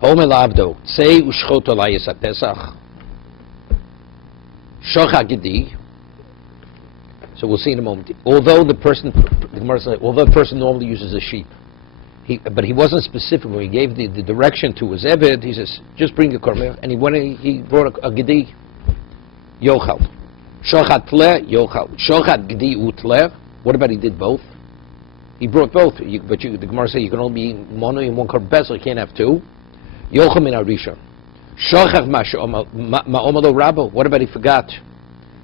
Home lavdo. Say ushchot olayis pesach. Shocha gedi. So we'll see in a moment. Although the person normally uses a sheep, but he wasn't specific when he gave the direction to his eved. He says, "Just bring a korban," and he brought a gedi. Yochal. Shochat tle yochal. Shochat gedi utle. What about he did both? He brought both. The Gemara says you can only be mono in one korban pesach. You can't have two. Yochal min arishon. Shochach ma'omalo rabo. What about he forgot?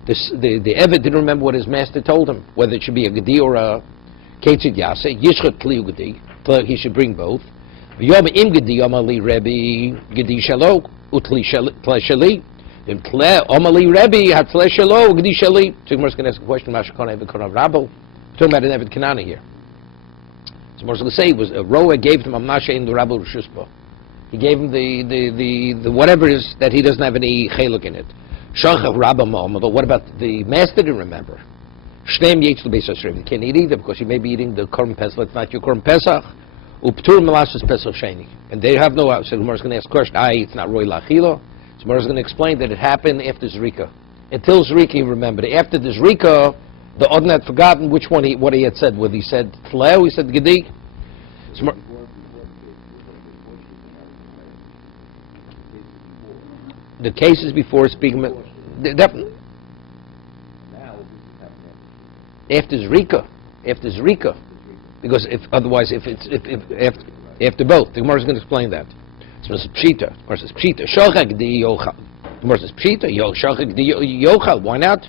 The Eved didn't remember what his master told him, whether it should be a gedi or a ketzid yase. Yishchat tli gedi. He should bring both. V'yom im gedi omali Rebbe gedi shalo utli shali. Im tle omali Rebbe hat tle shalo gedi shali. So Gemara's going to ask a question. Mashakon Eved Konav Rabbo. We're talking about an Eved Kanana here. So Gemara's going to say was a Roa gave him a Masha in the Rabbo Rishuspo. He gave him the whatever is that he doesn't have any cheluk in it. Shachach Rabba Ma'amado. What about the master didn't remember? Shneim Yitzlu Beis Hashem. You can't eat either because you may be eating the Korban Pesach. It's not your Korban Pesach. Uptur Melashus Pesach Sheni. And they have no. So Gemara's going to ask a question. It's not Roy Lachilo. So Gemara's going to explain that it happened after Zrika. Until Zrika he remembered. After the Zrika, the Odin had forgotten which one what he had said. Whether he said Tleo, he said Gedi. The cases before speaking, after Zrika, because if after both, the Gemara is going to explain that. So it's Pshita. The Gemara says Pshita. Shochak di yochal. The Gemara says Pshita. Shochak di yochal. Why not?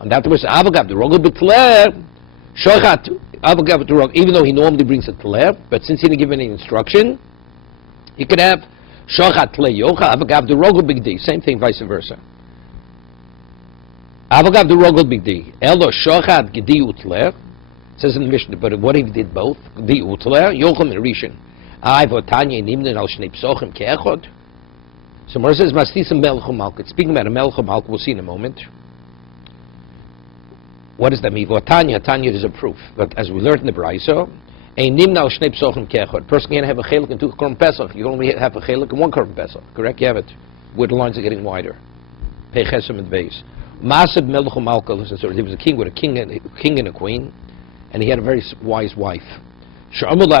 And that was Avagav the Rogel Betler. Shochat Avagav the Rogel. Even though he normally brings a Tler, but since he didn't give any instruction, he could have. Shochat tle yocha, avagav the rogel bigdi. Same thing, vice versa. Avagav the rogel bigdi. Elo shochat gedi utler. Says in the Mishnah, but what if he did both? Gedi utler, yochel merishin. Ay votanya nimden al shnei psochim keechod. So Mor says mastisam melchum malkut. Speaking about a melchum malkut, we'll see in a moment. What does that mean? Votanya, Tanya is a proof. But as we learned in the Brayso, a nimna al shnei psochim keechod. Person can't have a chelik in two korban pesach. You only have a chelik in one korban pesach. Correct? You have it where the lines are getting wider. Peichesim and beis. Masib melchum malkut. So he was a king with a king and a queen, and he had a very wise wife. And when they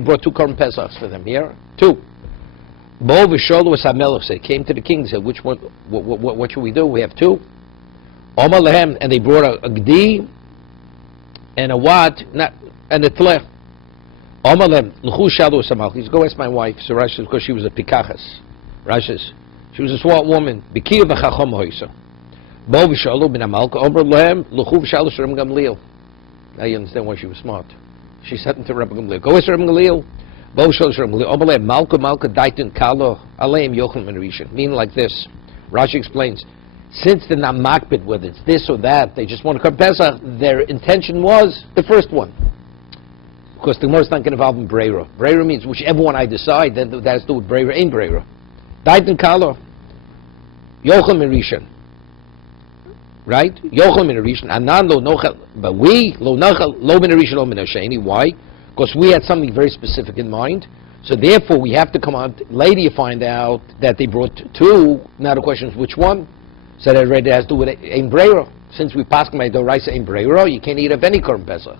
brought two korban pesachs for them here, two. Bo v'sholu was HaMelech said, came to the king and said, which one? What should we do? We have two. Omar lehem, and they brought a gdi and a what, and a tlech. Omar lehem l'chu shalu samalch. He said, go ask my wife. So Rashi says, because she was a pikachas. Rashi says, she was a smart woman. B'kiyu b'chachom hoysa. Bo v'shalu bin amalka. Omar lehem l'chu v'shalu Rabbi Gamliel. Now you understand why she was smart. She said to Rabbi Gamliel, go ask Rabbi Gamliel. Bo v'shalu Rabbi Gamliel. Omar lehem malka daitin kalo aleim yochel min rishon. Meaning like this. Rashi explains, since they're not makbid, whether it's this or that, they just want to come Pesach, their intention was the first one. Because the Gemara is not going to involve in Breira. Breira means whichever one I decide, then that has to do with Breira, ain't Breira. Daitin kalo. Yochel min rishon. Right? Yochel min rishon. Anan lo nochel. But we, lo nochel, lo min rishon, lo min hasheni. Why? Because we had something very specific in mind. So therefore, we have to come out. Later you find out that they brought two. Now the question is, which one? So that already has to do with Ein Breira. Since we pass my Doraisa Ein Breira, you can't eat of any Korban Pesach.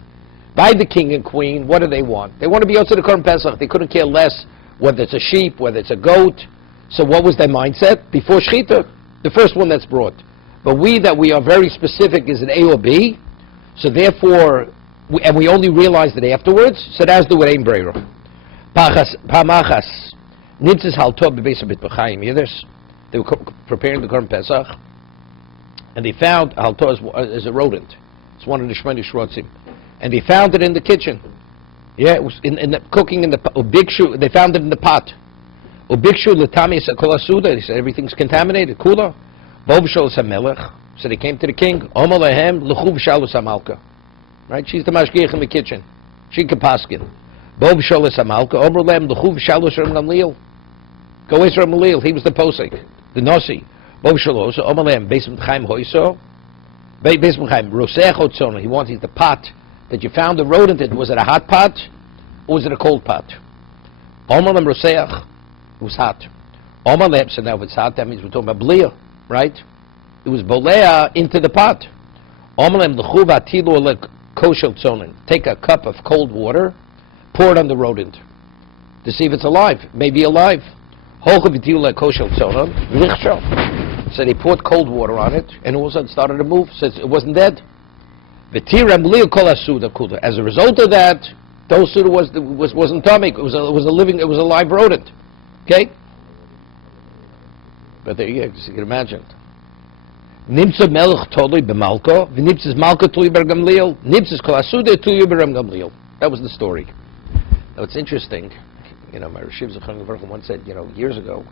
By the king and queen, what do they want? They want to be out to the Korban Pesach. They couldn't care less whether it's a sheep, whether it's a goat. So what was their mindset? Before Shechita, the first one that's brought. But we are very specific is an A or B. So therefore, we only realized it afterwards. So that's the with Ein Breira. Pamachas. Nitzis haltov b'beis habitbachayim. You hear this? They were preparing the Korban Pesach, and they found haltov is a rodent. It's one of the Shemini Shrotzim, and they found it in the kitchen. Yeah, it was in the cooking in the ubikshu. They found it in the pot. Ubikshu l'tami sakolasuda. They said everything's contaminated. Kula. Bovshol samelech. So they came to the king. Omar lehem l'chuv shalu samalka. Right? She's the mashgiach in the kitchen. She can paskin. Bovshol samalka. Omar lehem l'chuv shalu Rabbi Gamliel. Go Israel Malil, he was the posek, the Nasi. Bovshol so Omar lehem beis m'chaim hoiso. Beis m'chaim rosech otzono. He wanted the pot that you found the rodent, was it a hot pot or was it a cold pot? Omalem roseach, it was hot. Omalem, so now if it's hot, that means we're talking about blia, right? It was bolea into the pot. Omalem l'chuva tilu le koshel tzonin. Take a cup of cold water, pour it on the rodent to see if it's alive. Maybe alive. Holcha v'tilu le koshel tzonin, v'lichshel. So they poured cold water on it, and all of a sudden it started to move, so it wasn't dead. As a result of that, those suda wasn't tummy. It was a live rodent. Okay? But there you can imagine. Nimtza melech tolui b'malko, v'nimtzas malko tolui ber Gamliel, nimtzas kol asuda tolui ber Gamliel. That was the story. Now it's interesting. You know, my Rashiv Zechon Levarcha once said, you know, years ago,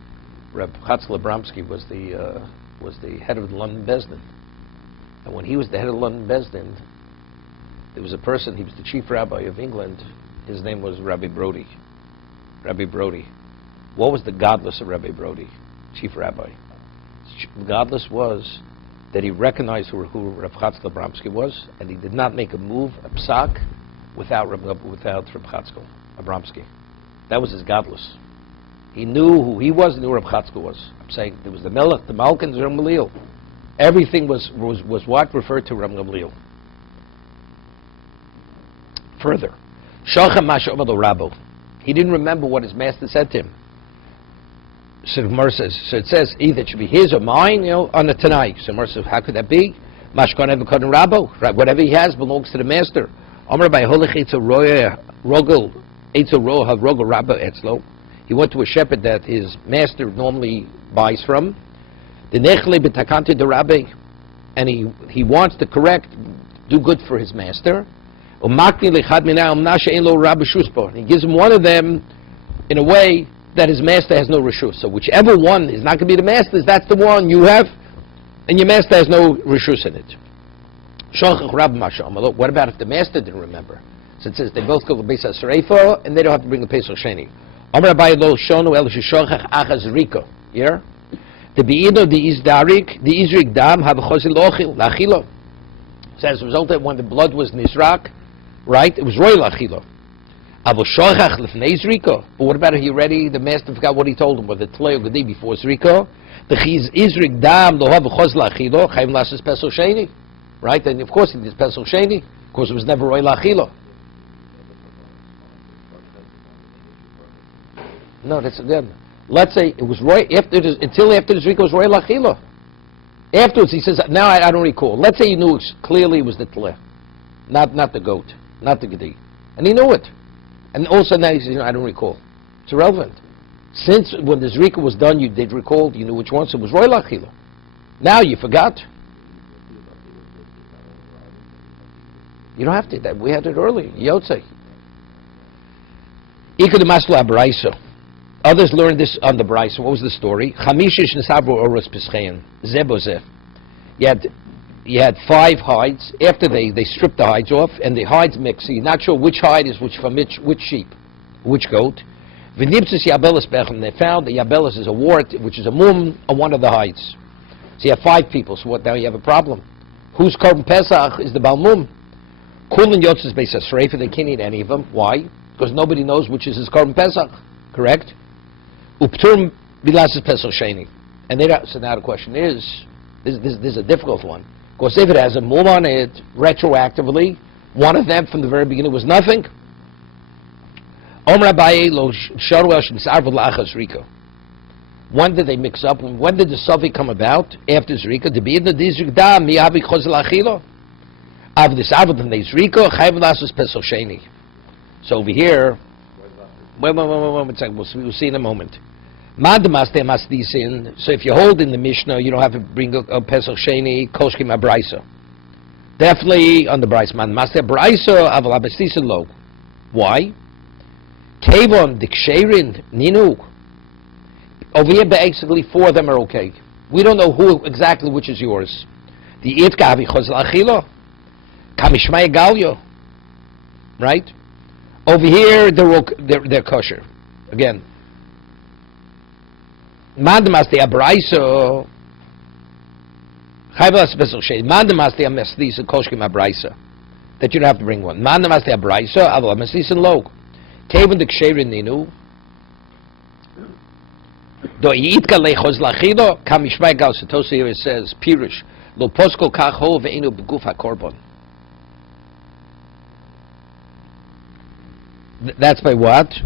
Reb Chatzkel Abramsky was the head of the London Bezdin, and when he was the head of the London Bezdin, there was a person. He was the chief rabbi of England. His name was Rabbi Brody. Rabbi Brody. What was the godless of Rabbi Brody, chief rabbi? The godless was that he recognized who Reb Chatzkel Abramsky was, and he did not make a move, a psak, without Reb Chatzkel Abramsky. That was his godless. He knew who he was and who Reb Chatzkel was. I'm saying there was the Melech, the Malkin, the Reb Gamliel. Everything was what referred to Reb Gamliel. Further, Shochem Masha Omado Rabo. He didn't remember what his master said to him. So the Gemara says, so it says either it should be his or mine, you know, on the Tanai. So the Gemara says, how could that be? Mashkan Evakon Rabo. Right, whatever he has belongs to the master. Amar by Holich Eitzel Rogel Eitzel Roha Rogel Rabo Etzlo. He went to a shepherd that his master normally buys from. The Nechle B'Takante de Rabbi, and he wants to correct, do good for his master. He gives him one of them in a way that his master has no reshus. So whichever one is not going to be the master's, that's the one you have, and your master has no reshus in it. What about if the master didn't remember? So it says they both go to Beis HaSreifa, and they don't have to bring the Pesach Sheni. Yeah? The beino the izdarik, the izrik dam have a chozil lachilo. So as a result of when the blood was nizrak, right, it was royal lachilo. Avo shochach lefnei zriko. But what about if he already, the master forgot what he told him, or the tlei gedi before zriko? The chiz izrik dam lo have a chozil lachilo. Chayim lashes pesel sheni, right? And of course he did pesel sheni. Of course it was never royal lachilo. No, that's again. Let's say it was roy until after the zrika was roy lachila. Afterwards, he says, "Now I don't recall." Let's say he knew clearly it was the tleh, not the goat, not the gedi, and he knew it. And also now he says, "I don't recall." It's irrelevant. Since when the zrika was done, you did recall. You knew which one. So it was roy lachila. Now you forgot. You don't have to. We had it earlier. Yotzei. Ikad maslo abraiso. Others learned this on the Bryce. What was the story? Chamishish nesabru oros pischein zebozeh. You had 5 hides. After they stripped the hides off, and the hides mix. So you're not sure which hide is which from which sheep, which goat. V'niptzis yabelis bechem. They found the yabelis is a wart, which is a mum on one of the hides. So you have 5 people. So what? Now you have a problem. Whose korban pesach is the balmum? Kulin yotzes beis hasreifa. They can't eat any of them. Why? Because nobody knows which is his korban pesach. Correct? Upturm bilas pesel sheni, and so now the question is, this is a difficult one. Because if it has a mum on it retroactively, one of them from the very beginning was nothing. When did they mix up? When did the suffix come about? After zrika, to be in the dizrik da miyavi chozel achilo. Av this avod in the zrika chayv lasses pesel sheni. So over here. Wait, we'll see in a moment. So if you hold in the Mishnah, you don't have to bring a Pesach Sheni, Koshkim Abraisa. Definitely on the Braisa. Master Braisa, Aval Abestisa Lo. Why? Kevon, Diksherin, Ninu. Over here, basically, 4 of them are okay. We don't know who exactly which is yours. The Itka Avi Chozal Achilo, Kamishmai Galio. Right? Over here, they're kosher. Again, Mandamas the Abraiso, Chayvas Pesel Shei, Mandamas the Ameslis and Koshkim Abraisa. that you don't have to bring one. Man namas the abraisa, aval masisin log. Kevin the ksherin ninu. Do yitka lechos lachido kamishmai gal setosi here it says pirush lo posko kacho ve'inu beguf hakorban. That's by what?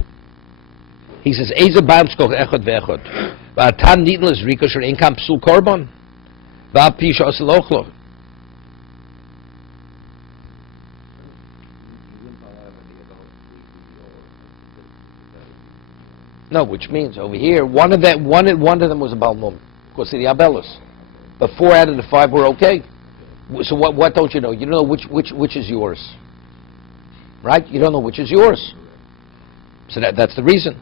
He says eze baamskok echad ve'echad. Va'atan nidlas riko sher inkam psul korban. Va'pisha oselochlo. No, which means over here one of them was a balmum because of the abelus, but 4 out of the 5 were okay. So what don't you know? You don't know which is yours, right? You don't know which is yours. So that's the reason.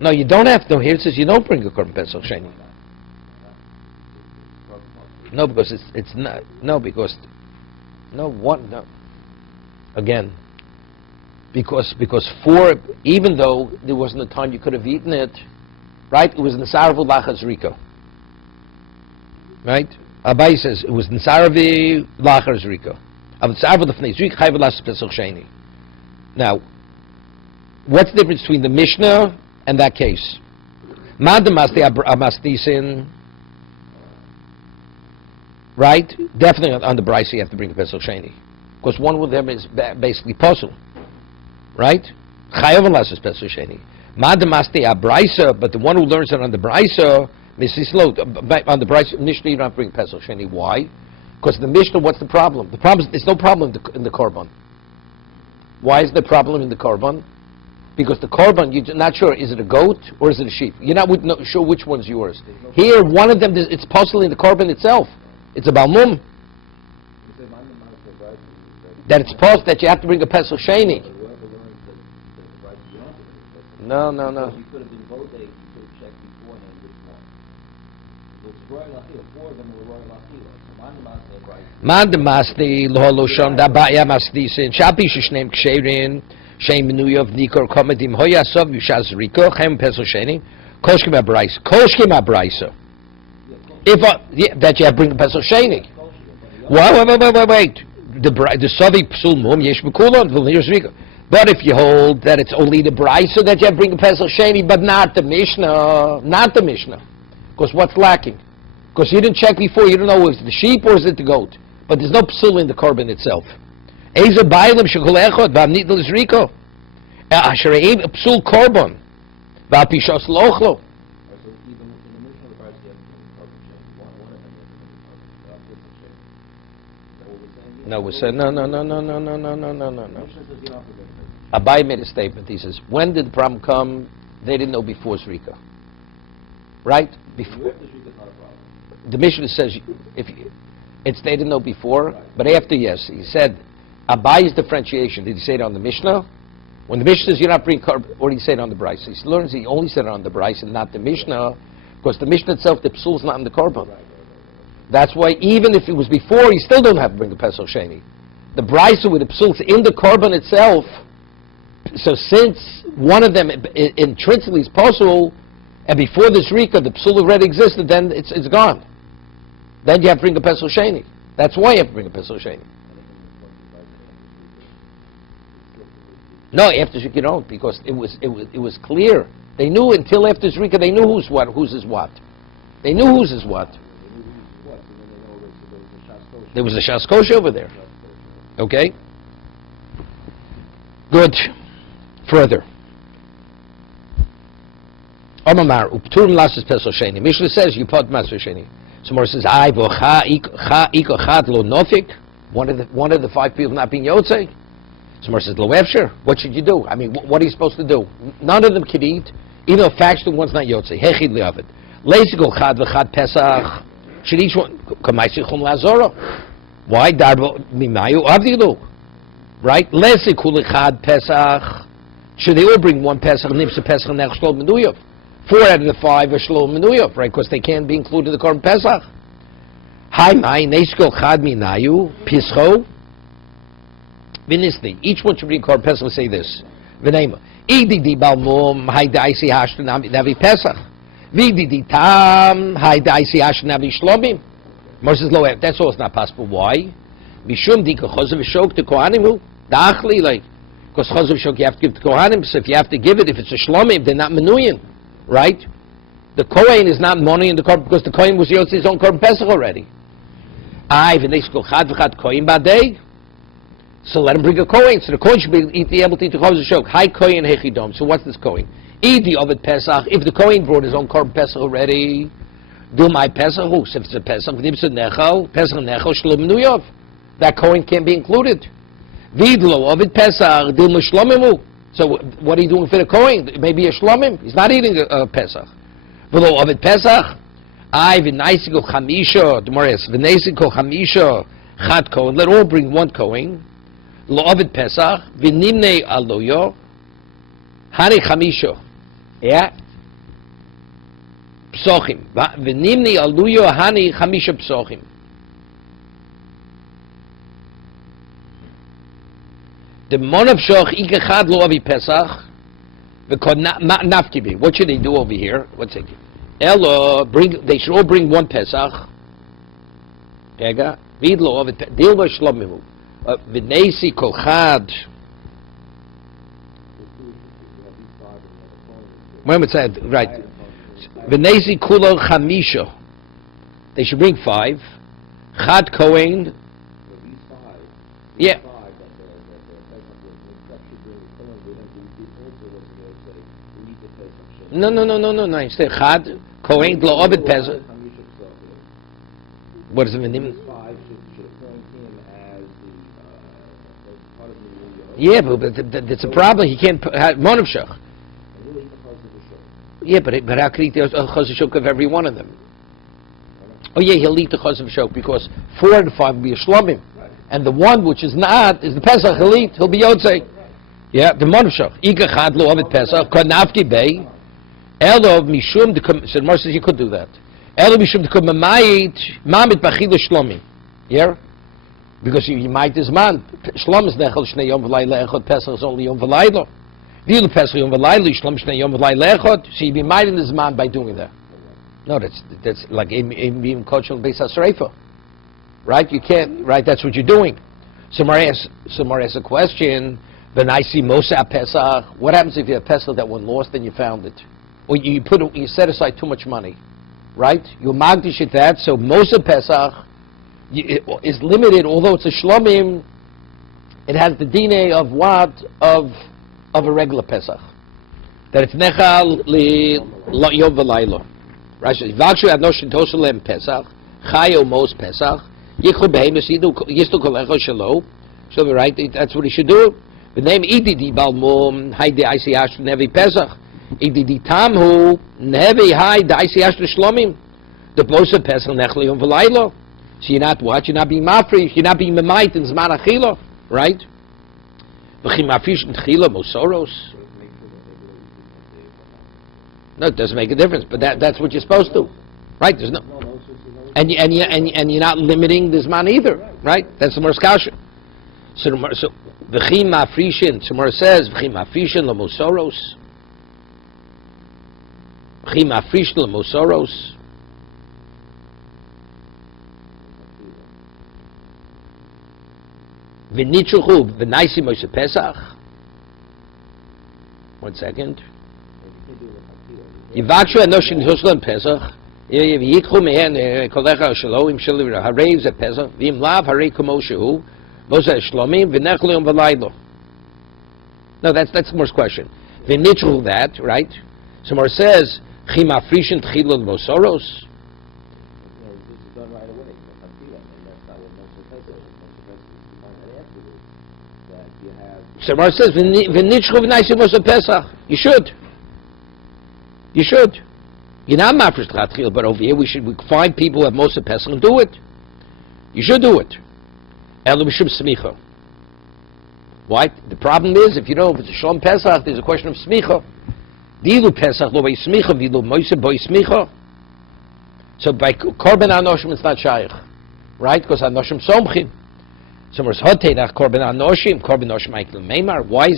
No, you don't have to. Here it says you don't bring a korban pesach sheni. No, because it's not. No, because no. Again. Because 4, even though there wasn't a time you could have eaten it, right? It was Nisaravu Lachas Riko. Right? Abai says it was Nisaravu Lachas Riko. Now, what's the difference between the Mishnah and that case? Right? Definitely on the Bryce you have to bring the Pesach Sheni. Because one of them is basically puzzle. Right? Chayav is Pesach Sheni. Madamasti Abraisa, but the one who learns it on the Braisa, on the Braisa, Mishnah you don't have to bring Pesach Sheni. Why? Because the Mishnah, what's the problem? The problem is there's no problem in the Korban. Why is the problem in the Korban? Because the Korban, you're not sure, is it a goat or is it a sheep? You're not sure which one's yours. Here, one of them, it's puzzle in the Korban itself. It's a Balmum. That it's posed that you have to bring a Pesach Sheni. No. You could have been both eggs, you could have checked beforehand which one. If it's Roy Lachila, 4 of them were Roy Lachila. Mandamasti Loholoshon Dabaya Mastisin, Shapi Shishnem Ksherin, Shem Menuyov Nikor Komedim Hoyasov Yushaz Riko, Chem Pesosheni, Koshkim Abraisa. If that you have to bring a Pesosheni. Wait. The Sovi Psul Mum Yesh Bekulon, Vilnius Riko. But if you hold that it's only the Braisa that you have to bring a Pesach Sheni, but not the Mishnah, because what's lacking? Because you didn't check before, you don't know if it's the sheep or is it the goat. But there's no psul in the korban itself. Eza bailim shekol echad v'amnidl is riko. Asher ein psul korban v'apishos lochlo. No, we said no. Abai made a statement. He says, when did the problem come? They didn't know before Zrika. Right? Before. The Mishnah says, they didn't know before, but after, yes. He said, Abai's differentiation. Did he say it on the Mishnah? When the Mishnah says you're not bringing korban, or did he say it on the Bryce? He learns he only said it on the Bryce and not the Mishnah, because the Mishnah itself, the psul is not in the korban. That's why even if it was before, you still don't have to bring the Pesach Sheni. The Bryce with the psul in the korban itself. So since one of them intrinsically is possible, and before this Rika, the psul already existed, then it's gone. Then you have to bring a Pesach Sheni. That's why you have to bring a Pesach Sheni. No, after Zrika you don't, because it was clear. They knew until after Zrika, they knew whose is what. They knew whose is what. There was a Shaskosha over there. Okay? Good. Further. Omamar, upturn lasses Pesach Sheni. Mishnah says you put Pesach Sheni. Somewhere says, I lo nofik. One of the 5 people not being Yotzei. Somewhere says, lo efsher. What should you do? I mean, what are you supposed to do? None of them could eat. Even though factually one's not Yotzei. Hechid liavid. Leizigol chad v'chad Pesach. Should each one kamaisi chum lazoro? Why? Darbo mimayu avdilu. Right? Leizikul chad Pesach. Should they all bring one Pesach? Nipsa Pesach nech shlom menuyev. 4 out of the 5 are shlom menuyev, right? Because they can't be included in the korban Pesach. Hai mai neiskol chad minayu pischo. Vinisni. Each one should bring korban Pesach. Let's say this. V'neima. Idi di balmum hai daisi hashtu navi Pesach. Vidi di tam hai daisi hashtu navi shlomim. Moshe says, "Lo, that's all. It's not possible. Why? Mishum di kochazav shok to kohanim dachli like because chazav shok you have to give to kohanim. So if you have to give it, if it's a shlomim, they're not menuyin, right? The kohen is not money in the korban because the kohen was yotzi his own korban pesach already. So let him bring a kohen. So the kohen should be able to eat the chazav shok. Hi kohen hechidom. So what's this kohen? Eat the ovid pesach. If the kohen brought his own korban pesach already, do my pesach. If it's a pesach, pesach nechal shlom nuyov. That kohen can't be included. Vidlo ovid pesach dil mushlomimu. So what are you doing for the kohen? Maybe a shlomim. He's not eating a pesach. V'lo ovid pesach. Ay v'naisiko chamisha. The Gemara says v'naisiko chamisha chad kohen. Let all bring one kohen. Lo ovid pesach v'nimnei aloyo hani chamisha. Yeah. Psochim. V'nimnei aloyo hani chamisha psochim. The mon of shoch ikechad lo avi pesach v'kod nafkibi. What should they do over here? What's it? Elo bring. They should all bring one pesach. Ega vid lo avi deal with shlomimu v'neisi kol chad. When it said right, v'neisi kulo chamisha. They should bring 5. Chad kohen. Yeah. No. Instead, Chad Kohen Lo Ovid Pesach. What does it mean? Yeah, but that's a problem. He can't Monav Shach. Yeah, but how could he eat the Chazav Shok of every one of them? Oh yeah, he'll eat the Chazav Shok because 4 and 5 will be a Shlomim, and the one which is not is the Pesach. He'll eat. He'll be Yotzei. Yeah, the Monav Shach. Ika Chad Lo Ovid Pesach. Konavki Bei. Elo mishum so Moshe says you could do that. Elo mishum de mamayit mamit bachil shlomi. Yeah? Because you might this man. Shlom is nechel shnei yom v'layla echad. Pesach is only yom v'layla. V'yilu pesach yom v'layla, shlom shnei yom v'layla echad. So you be minding this man by doing that. No, that's like even cultural beis hasreifa. Right? You can't, right? That's what you're doing. So Mar asks a question, V'naisi mosa pesach. What happens if you have pesach that one lost and you found it? Or you set aside too much money, right? You magdish it that, so Mosa Pesach is limited, although it's a shlomim, it has the dine of what? Of a regular Pesach. That it's nechal li yom v'laylo. Right? Vakshu adnoshin tosalem Pesach, chayo mos Pesach, yichud behemus yistu kolecho shelo. So right, that's what he should do. The name ididi balmum hayde isi ashtu nevi Pesach. Ididi tamhu nevi hay daisi ashtu shlomim. The Mosa Pesach nechal yom v'laylo. So you're not what? You're not being mafri. You're not being memait in zman achila, right? V'chim mafish n'chila mosoros. No, it doesn't make a difference. But that's what you're supposed to, right? There's no, and you're not limiting the zman either, right? That's the morskasha. So v'chim mafrishin. So Mor says v'chim mafrishin l'mosoros. V'chim mafrishin l'mosoros. V'nichuchu v'naisi Moshe Pesach. 1 second. Yivakshu anoshin huslan Pesach. Yikhu mehen kolecha shelo im shelo harei ze Pesach. V'im lav harei kumo shehu. Moshe shlomim v'nechlu yom v'laylo. No, that's Mor's question. V'nichuchu that, right? So Mor says chim afrishin tchilul mosoros. So Mar says, Pesach. You should. You're not mafresh t'chatchil, but over here we find people who have Mosa Pesach and do it. You should do it. Elu b'shum smicha. Why? The problem is, if it's a Shalom Pesach, there's a question of smicha. Dilu Pesach lo by smicha, dilu Mosa by smicha. So by korban anoshim it's not shaykh, right? Because anoshim somchim. So why is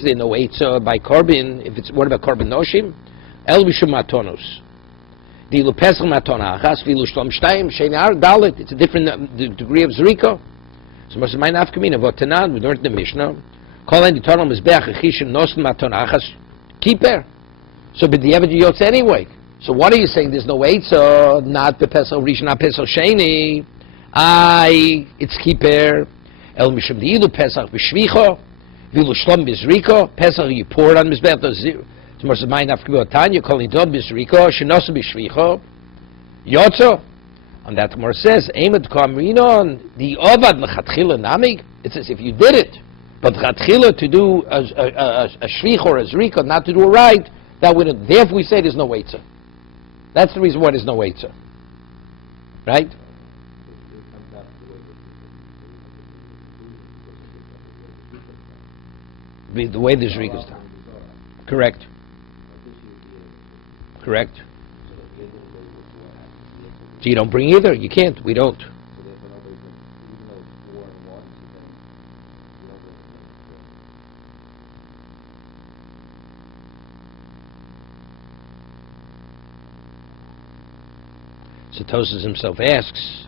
there no eitzah by korban? What about korban noshim? El b'shum matonos. Dilu pesach matona achas, vilu shlom shtayim, shenar dalit. It's a different degree of zrika. So Moshe mein afkamina, votanan, we learned the Mishnah. Kol en ditonal mizbeach echishim nosen matona achas, kiper. So b'diavad yotz anyway. So what are you saying? There's no eitzah, not the pesach rishon, not pesach sheni. It's kiper. El mishum dilu pesach b'shvicha, vilu shlom b'zrika, pesach you pour it on mizbeach. So Moshe mein afkamina, tanya kol en ditonal b'zrika, shenosen b'shvicha, yotza. And that Gemara says, Eimet Kamrinon, the Ovad Lechatchila Namig. It says if you did it, but Lechatchila to do a Shvich or a Zrika, not to do it right, that wouldn't. Therefore we say there's no Eitzah. That's the reason why there's no Eitzah. Right? The way the Zrika is done. Correct. Correct. So you don't bring either. You can't. We don't. So Tosas himself asks,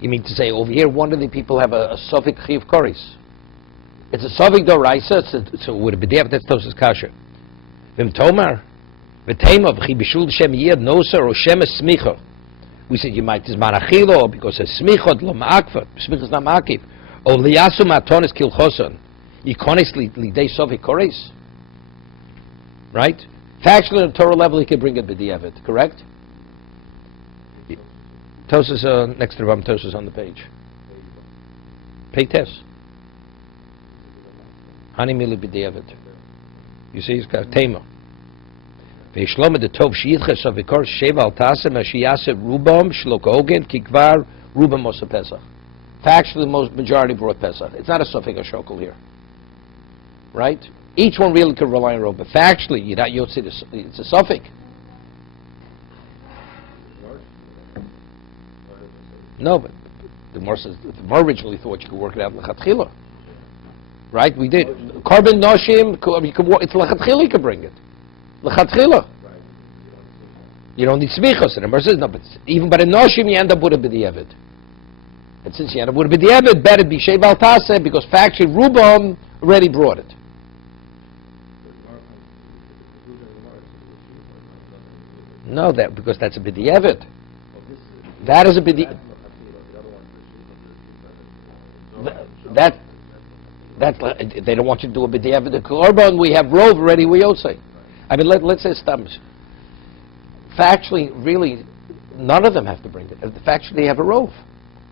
you mean to say over here one of the people have a Sofik Chiv Koris? It's a Sofik Doraisa, so would it be there? That's Tosas Kasha. Vim Tomar. We said you might is manachilo because a smichot lo ma'akva, smichot is not ma'akiv. Or liyasu ma'atonis kilchoson. Iconically lidei sofi kores. Right? Factually, on the Torah level, he can bring it b'diavad. Correct? Tosas next to Ram Tosas on the page. Peites. Hani mili b'diavad. You see, he's got tema. Ve'shlom de tov sheyitches of vikor sheva al tasem ashiyase rubam shlokogen kikvar rubam osa pesach. Factually, the most majority brought pesach. It's not a suffix or shokel here, right? Each one really could rely on robe, but factually, you don't see this. It's a suffix. No, but the more originally thought you could work it out lechatchila, right? We did carbon noshim. It's lechatchila you could bring it. L'chatchila. You don't need smichos. And the Gemara says, no, but even by the noshim you end up with a b'diavad. And since you end up with a b'diavad, better be sheiv al taseh, because factually Rubam already brought it. No, because that's a b'diavad. That is a b'diavad. That they don't want you to do a b'diavad. The korban we have rove already. We say. I mean, let's say stums. Factually, really, none of them have to bring it. Factually, they have a rove.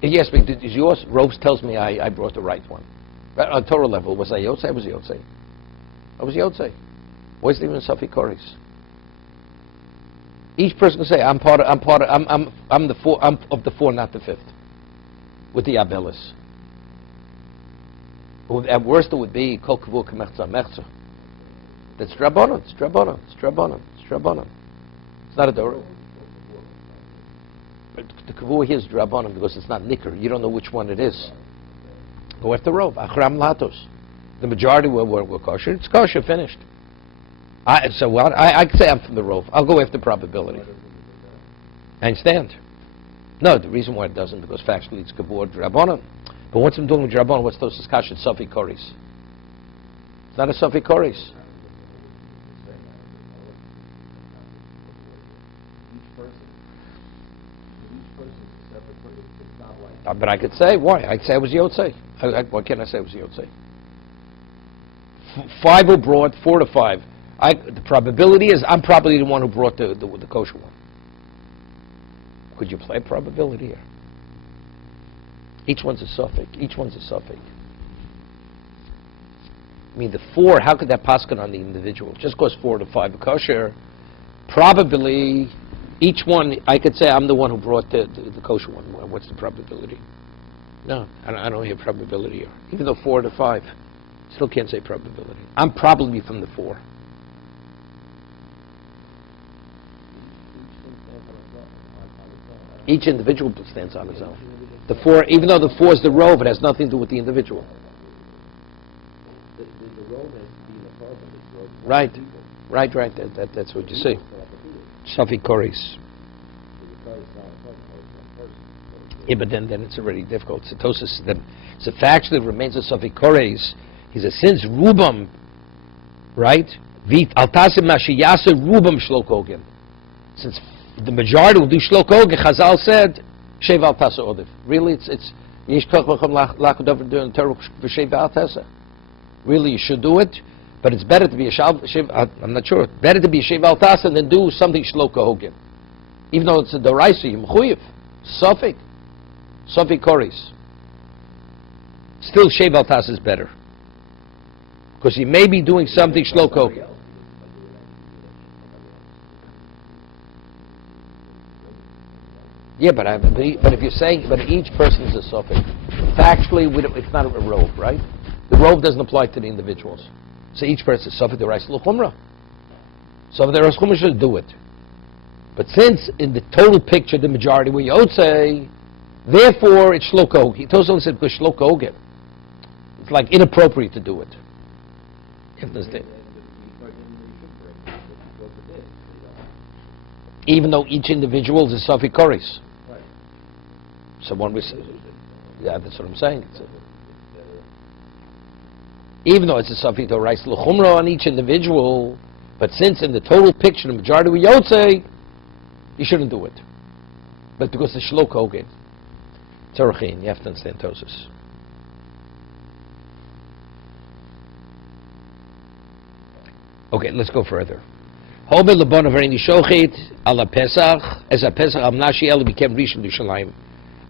Yes, but is yours? Rove tells me I brought the right one. But on Torah level, was I Yotzei? I was Yotzei. I was Yotzei. Where's even Safi Koris? Each person can say, I'm the four, I'm of the four, not the fifth. With the Abelis. At worst, it would be Kol Kavur K'mechza Mechza. That's Drabonon. It's Drabonon. It's Drabonon. It's Drabonon. It's not a Torah. But the Kavur here is Drabonon because it's not Nikr. You don't know which one it is. Go after Rov. Achram Latos. The majority were kosher. It's kosher. Finished. So what? I can say I'm from the Rov. I'll go after probability. I understand. No, the reason why it doesn't because factually it's Kavur Drabonon. But once I'm doing with Drabonon, what's those Kasha? It's Safi Koris. It's not a Safi Koris. But I could say, why? I'd say I was Yotzei. Why can't I say I was Yotzei? 5 who brought, 4 to 5. The probability is I'm probably the one who brought the kosher one. Could you play probability here? Each one's a suffix. Each one's a suffix. I mean, the 4, how could that paskin on the individual? Just goes 4 to 5 kosher. Probably, each one, I could say I'm the one who brought the kosher one. What's the probability? No, I don't hear probability here. Even though 4 to 5, still can't say probability. I'm probably from the 4. Each individual stands on his own. The 4, even though the 4 is the rove, it has nothing to do with the individual. The rove has to be in the carbon. Right. That's what you see. Safik Koris. The Koris not a person. Yeah, but then it's already difficult. Setosis, then, so factually remains a Safik Koris. He says, since Rubam, right? Vit altasim mashiyasa Rubam shlokogen. Since the majority will do shlokogen, Chazal said, shev altasa odif. Really, it's yesh koch v'chom lachadover doing Torah v'shev altasa. Really, you should do it, but it's better to be a shev. I'm not sure. Better to be a shev altasa than do something shlokogen. Even though it's a doraisa, you mechuyev, Safik Koris. Still, shev altasa is better. Because he may be doing something shlokogen. Yeah, but if you're saying, but each person is a suffix. Factually, it's not a rove, right? The rove doesn't apply to the individuals. So each person is suffix the rice l'chumra. So the rice l'chumra should do it. But since in the total picture the majority were yotzei, therefore it's shlokogen. He also said because shlokogen, it's like inappropriate to do it. You understand? Even though each individual is a suffix koris. Right. So one was, yeah, that's what I'm saying. Even though it's a suffix to rice l'chumra on each individual, but since in the total picture the majority were yotzei, you shouldn't do it. But because the shlokogen, tzarachin, you have to understand Tosus. Okay, let's go further. Hobel lebon of Reini Shochit ala Pesach as a Pesach Amnashi El became Rishon Yerushalayim.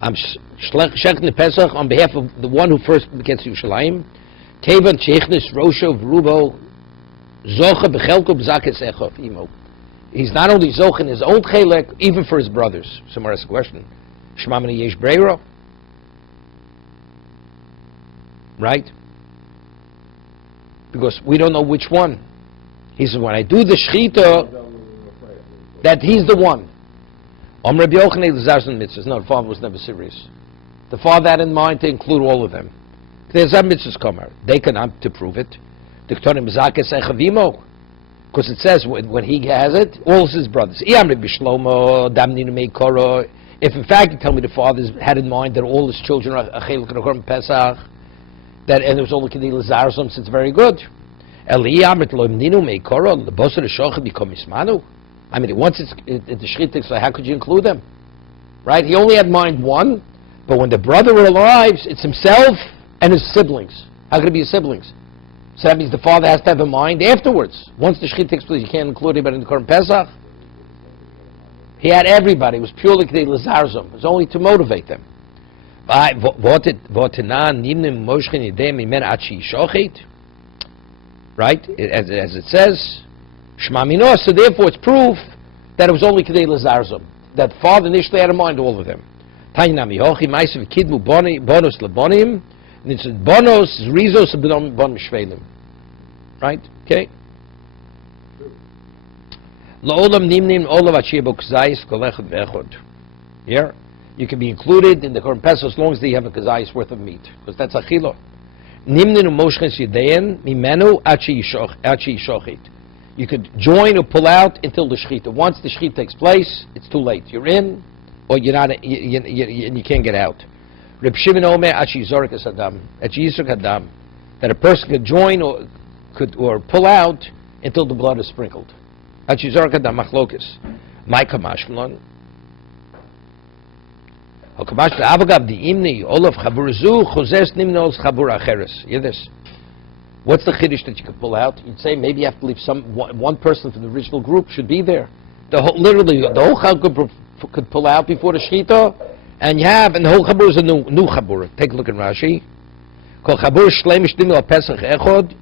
I'm shechting the Pesach on behalf of the one who first gets Yerushalayim. Tevan Cheichnis Rosho Vrubo Zocha Bechelko B'Zakes Echov Imo. He's not only Zoch in his own Chelek, even for his brothers. Someone asked a question. Shmamani Yesh Breiro. Right? Because we don't know which one. He says, when I do the shechita, that he's the one. Rabbi Yochanan L'Zarson mitzvahs. No, the father was never serious. The father had in mind to include all of them. There's a mitzvahs kommer. They can to prove it. Because it says when he has it, all his brothers. If in fact you tell me the father had in mind that all his children are chelik Pesach, that and it was only Kedil L'Zarson, so it's very good. I mean, once it's the shechita, so how could you include them? Right? He only had in mind one, but when the brother arrives, it's himself and his siblings. How could it be his siblings? So that means the father has to have in mind afterwards. Once the shechita takes place, you can't include anybody in the Korban Pesach. He had everybody. It was purely Kedei L'Zarzum. It was only to motivate them. Right? As it says, Shema Mino, so therefore it's proof that it was only Kedei L'Zarzum. That father initially had in mind all of them. Tanya Mihochi Ma'asav Kidmu Bonus Lebonim, and it says Bonus Rizos Bon Mishvelim. Right? Okay? La'olam Nimnim Olav Achiyabo Kazayis Kolechad Ve'echod. Here, you can be included in the Korban Pesach as long as they have a kazayis worth of meat, because that's achilo. Nimnin u'moshchen yidein mimenu achi yishochit. You could join or pull out until the shechita. Once the shechita takes place, it's too late. You're in, or you're not, and you can't get out. Reb Shimon Omer achi yizorek es adam, achi yizorek adam, that a person could join or pull out until the blood is sprinkled. Achi yizorek adam machlokes. My kamashmalon. Hear this. What's the chiddush that you could pull out? You'd say maybe you have to leave one person from the original group should be there. Literally, the whole chabur could pull out before the shechita, and the whole chabur is a new chabur. Take a look at Rashi. Kol chabur shlemish dinu al pesach echod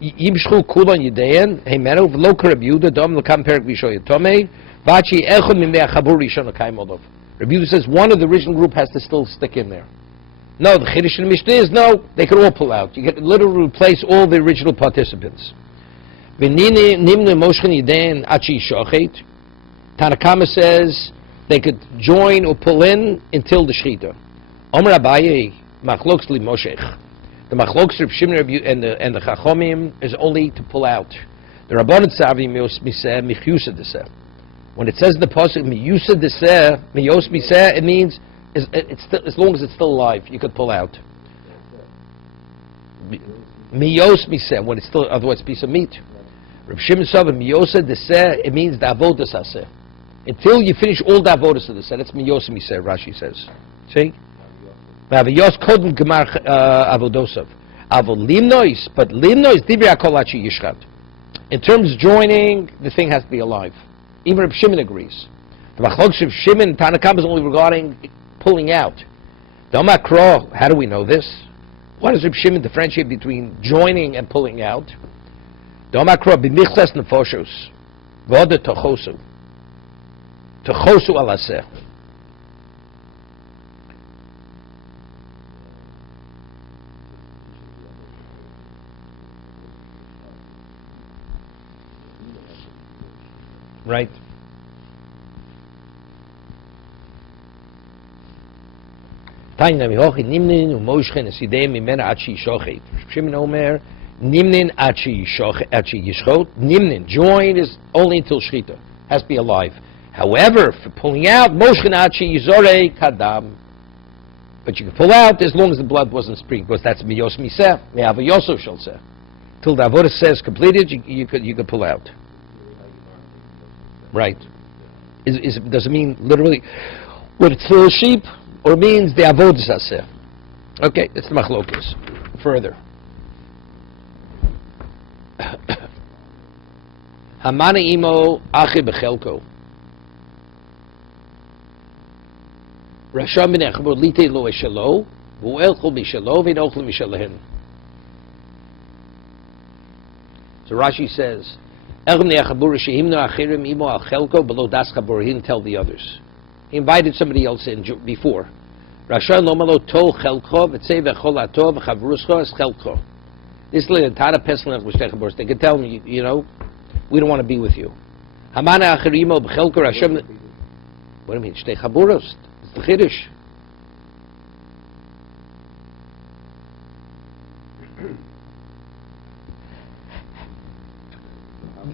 yimshchu kulon yidein heimenu v'lo karab Yehuda dom l'kam perik v'isho yatomei v'achi echod mimei chabur rishon l'kaim odov. Rabbi Yehuda says one of the original group has to still stick in there. No, the Chiddush in the Mishnah is no, they can all pull out. You can literally replace all the original participants. Tanakama says they could join or pull in until the Shechita. Omer Abaye, Machloks li Moshech. The Machloks of Shimon and the Chachomim is only to pull out. The Rabbanan Tzavim Michyusa Deseh. When it says in the pasuk miyusa deseh, miyos miseh, it means it's still, as long as it's still alive, you could pull out. Miyos miseh, when it's still otherwise a piece of meat. Reb Shimon Sofer miyosa deseh, it means the avodas aseh. Until you finish all the avodas of the set, that's miyos miseh. Rashi says. See? V'aviyos kodem gemar avodosav. Avol limnois, but limnois divrei hakol achi yishchat. In terms of joining, the thing has to be alive. Even Reb Shimon agrees. The machlokes of Shimon and Tanakam is only regarding pulling out. The Omakro, how do we know this? What does Reb Shimon differentiate between joining and pulling out? The Omakro b'michsas nefoshos v'oda tochosu alaseh. Right. Tanya mihochi nimnin u'moshchen esidei mimena achi shochet. Shimon Omer nimnin achi yishchot. Nimnin, join is only until shchita. Has to be alive. However, for pulling out, moshchen achi yizorei kadam. But you can pull out as long as the blood wasn't spring, because that's miyos miseh. Me'ava yosef shel seh. Till the avodah says completed, you could pull out. Right. Does it mean literally when it's still a sheep, or means the avodas aseh? Okay, that's the machlokas. Further. Hamana imo achi bechelko. Rasham ben echabod litei lo eshalo, v'u'elchol mishalo, v'inochol mishalahen. So Rashi says, he didn't tell the others. He invited somebody else in before. This is the they could tell me, we don't want to be with you. What do you mean? Shtei chaburos. It's the chiddush.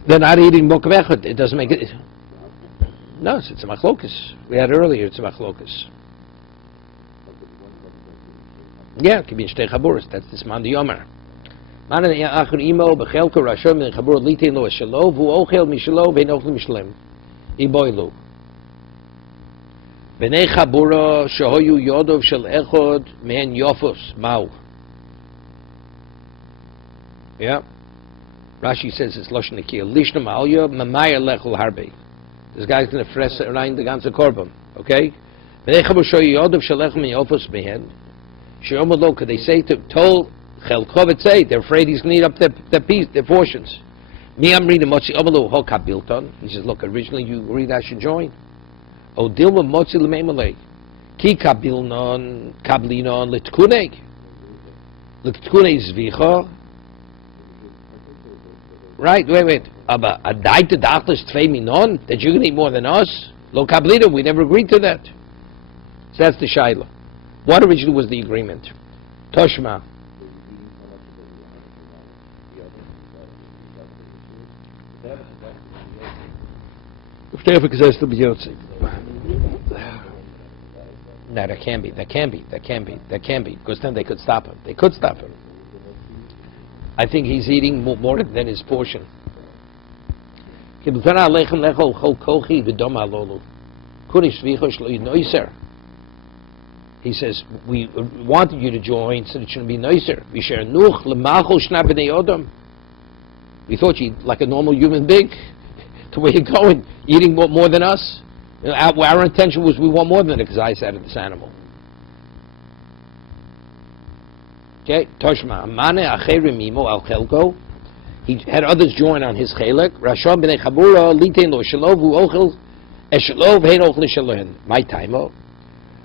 They're not eating mokam echad. It doesn't make it. No, it's a machlokas. We had earlier. It's a machlokas. Yeah, it could be in shtei chaburos. That's this man the yomer. Man achar imo bechelko rashom in chabur litin lo eshalo vu ochel mishalo ve'nochel mishlem iboilu b'nei chabura shehoyu yodov shel echod mehen yofos mau. Yeah. Rashi says it's Lashon Nekiah. Lishna ma'alya mamaya lechol harbe. This guy's going to fress around the ganze korban. Okay? They say told Chelkovet say they're afraid he's going to eat up their portions. Me, I'm reading Motzi Amalu Ho Kabilton. He says, look, originally you agreed I should join. O Dilma Motzi Lememale. Ki Kabilnon Kablinon Litkuneg. Litkuneg Zvicha. Right, wait. Aber a daite dachlis tvei minon, that you're going to eat more than us? Lo kablita, we never agreed to that. So that's the shaila. What originally was the agreement? Toshma. No, that can't be, because then they could stop him. They could stop him. I think he's eating more than his portion. He says, we wanted you to join so it shouldn't be nicer. We thought you like a normal human being. To where you're going, eating more than us. Our intention was we want more than it because I said this animal. Okay, Toshma, Mane Acherim Imo Al Chelko. He had others join on his chelek. Rasham b'nei Chabura Litein Lo Shalov Hu Ochel Eshalov Hein Ochel Shalohen. My time,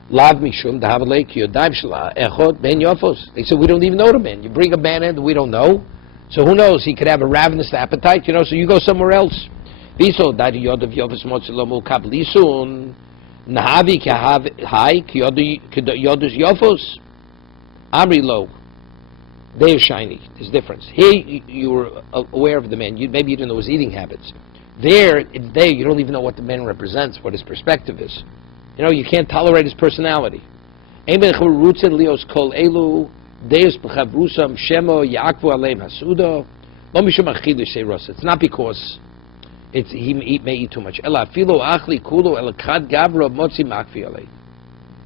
Lav Mishum Dahavalei Ki Yodaim Shala Echod Ben Yofos. They said we don't even know the man. You bring a man in that we don't know, so who knows? He could have a ravenous appetite, So you go somewhere else. Viso Dadi Yodav Yofos Motzilomu Kablisun Nahavi Kahav Hai Ki Yodus Yofos Amri Lo. They are shiny. There's a difference. Here, you were aware of the man. Maybe you didn't know his eating habits. There, you don't even know what the man represents, what his perspective is. You can't tolerate his personality. It's not because he may eat too much.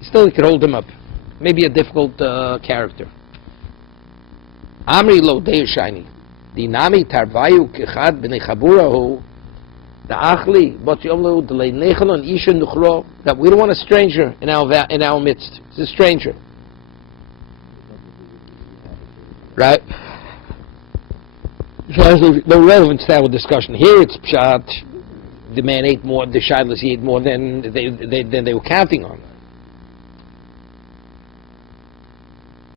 Still, he could hold him up. Maybe a difficult character. Amri lo deir shiny. Dinami tarvayu kechad b'nei chaburahu. The achli but yomlu delay nechalon isha nuchro. That we don't want a stranger in our midst. It's a stranger, right? So there's no relevance to our discussion here. It's pshat. The man ate more. The shadless ate more than they were counting on.